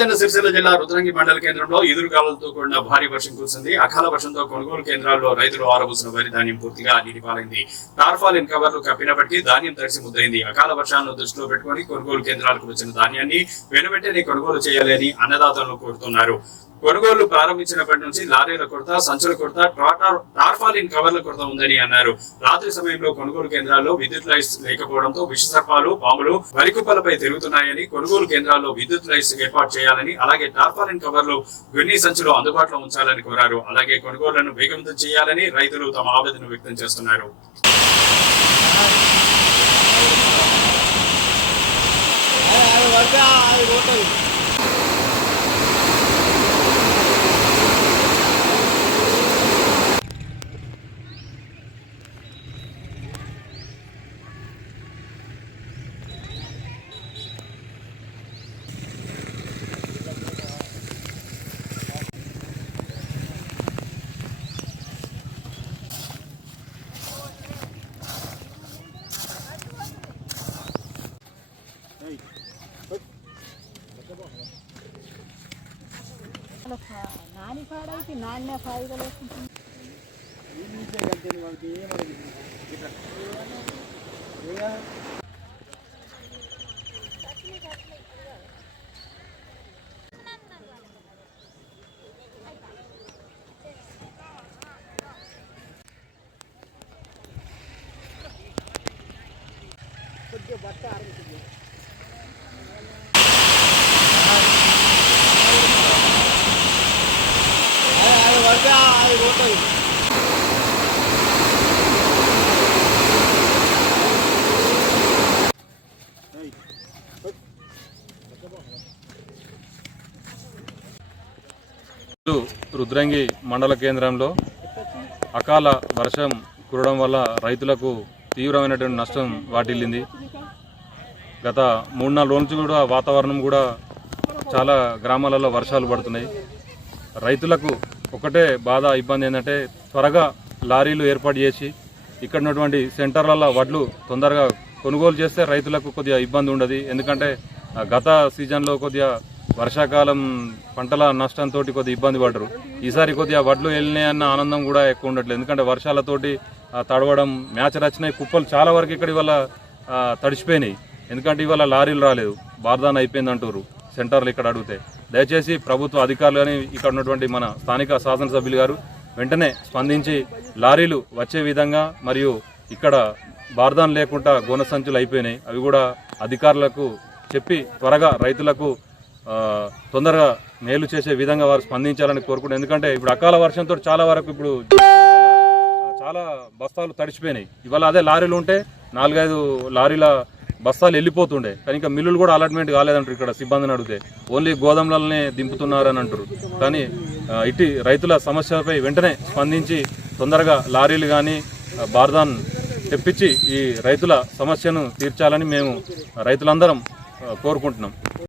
రాజన్న సిరిసిల్ల జిల్లా రుద్రంగి మండల కేంద్రంలో ఎదురుగాలులతో కూడిన భారీ వర్షం కురిసింది. అకాల వర్షంతో కొనుగోలు కేంద్రాల్లో రైతులు ఆరబోసిన వరి ధాన్యం పూర్తిగా నీటిపాలైంది. టార్పాలిన్ కవర్లు కప్పినప్పటికీ ధాన్యం తడిసి ముద్దైంది. అకాల వర్షాలను దృష్టిలో పెట్టుకుని కొనుగోలు కేంద్రాలకు వచ్చిన ధాన్యాన్ని వెనువెంటనే కొనుగోలు చేయాలని అన్నదాతలను కోరుతున్నారు. కొనుగోలు ప్రారంభించినప్పటి నుంచి లారీల కొరత, సంచుల కొరత, టార్పాలిన్ కవర్ల కొరత ఉందని అన్నారు. రాత్రి సమయంలో కొనుగోలు కేంద్రాల్లో విద్యుత్ లైట్స్ లేకపోవడంతో విషసర్పాలు, పాములు వరికుప్పలపై తిరుగుతున్నాయని, కొనుగోలు కేంద్రాల్లో విద్యుత్ లైట్స్ ఏర్పాటు చేయాలని, అలాగే టార్పాలిన్ కవర్లు, గొన్ని సంచులు అందుబాటులో ఉంచాలని కోరారు. అలాగే కొనుగోళ్లను వేగవంతం చేయాలని రైతులు తమ ఆవేదన వ్యక్తం చేస్తున్నారు. నాని పాడైతే నాన్న ఫాయిదాలు వేసుకుంటుంది. కొద్దిగా బట్ట ఆరుగుతుంది. రుద్రంగి మండల కేంద్రంలో అకాల వర్షం కురవడం వల్ల రైతులకు తీవ్రమైనటువంటి నష్టం వాటిల్లింది. గత 3-4 రోజుల నుంచి కూడా వాతావరణం కూడా చాలా గ్రామాలలో వర్షాలు పడుతున్నాయి. రైతులకు ఒకటే బాధ, ఇబ్బంది ఏంటంటే త్వరగా లారీలు ఏర్పాటు చేసి ఇక్కడ ఉన్నటువంటి సెంటర్లలో వడ్లు తొందరగా కొనుగోలు చేస్తే రైతులకు కొద్దిగా ఇబ్బంది ఉండదు. ఎందుకంటే గత సీజన్లో కొద్దిగా వర్షాకాలం పంటల నష్టంతో కొద్దిగా ఇబ్బంది పడ్డరు. ఈసారి కొద్దిగా వడ్లు వెళ్ళినాయన్న ఆనందం కూడా ఎక్కువ ఉండట్లేదు. ఎందుకంటే వర్షాలతోటి తడవడం, మ్యాచ్ రచ్చినాయి, కుప్పలు చాలా వరకు ఇక్కడ ఇవాళ తడిచిపోయినాయి. ఎందుకంటే ఇవాళ లారీలు రాలేదు, బార్దాన్ అయిపోయింది అంటారు సెంటర్లు ఇక్కడ అడిగితే. దయచేసి ప్రభుత్వ అధికారులు కానీ ఇక్కడ ఉన్నటువంటి మన స్థానిక శాసనసభ్యులు గారు వెంటనే స్పందించి లారీలు వచ్చే విధంగా, మరియు ఇక్కడ బార్దాన్ లేకుండా గోన సంచులు అయిపోయినాయి, అవి కూడా అధికారులకు చెప్పి త్వరగా రైతులకు తొందరగా మేలు చేసే విధంగా వారు స్పందించాలని కోరుకుంటున్నాను. ఎందుకంటే ఇప్పుడు అకాల వర్షంతో చాలా వరకు ఇప్పుడు చాలా బస్తాలు తడిచిపోయినాయి. ఇవాళ అదే లారీలు ఉంటే 4-5 లారీల బస్తాలు వెళ్ళిపోతుండే. కానీ ఇంకా మిల్లులు కూడా అలాట్మెంట్ కాలేదంటారు. ఇక్కడ సిబ్బందిని అడిగితే ఓన్లీ గోదాములనే దింపుతున్నారని అంటారు. కానీ ఇటు రైతుల సమస్యలపై వెంటనే స్పందించి తొందరగా లారీలు కానీ బార్దాన్ తెప్పించి ఈ రైతుల సమస్యను తీర్చాలని మేము రైతులందరం కోరుకుంటున్నాం.